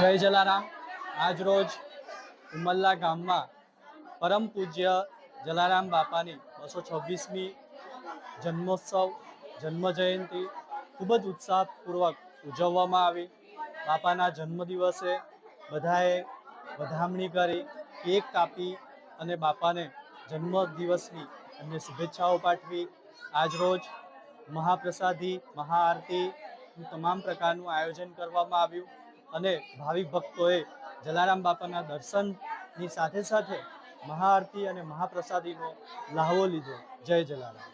જય જલારામ। આજ રોજ ઉમલ્લા ગામમાં પરમ પૂજ્ય જલારામ બાપાની 226મી જન્મોત્સવ જન્મ જયંતિ ખૂબ જ ઉત્સાહપૂર્વક ઉજવવામાં આવી। બાપાના જન્મદિવસે બધાએ વધામણી કરી, કેક કાપી અને બાપાને જન્મદિવસની એમને શુભેચ્છાઓ પાઠવી। આજ રોજ મહાપ્રસાદી, મહાઆરતી તમામ પ્રકારનું આયોજન કરવામાં આવ્યું અને ભાવિક ભક્તોએ જલારામ બાપાના દર્શનની સાથે સાથે મહાઆરતી અને મહાપ્રસાદીનો લાહવો લીધો। જય જલારામ।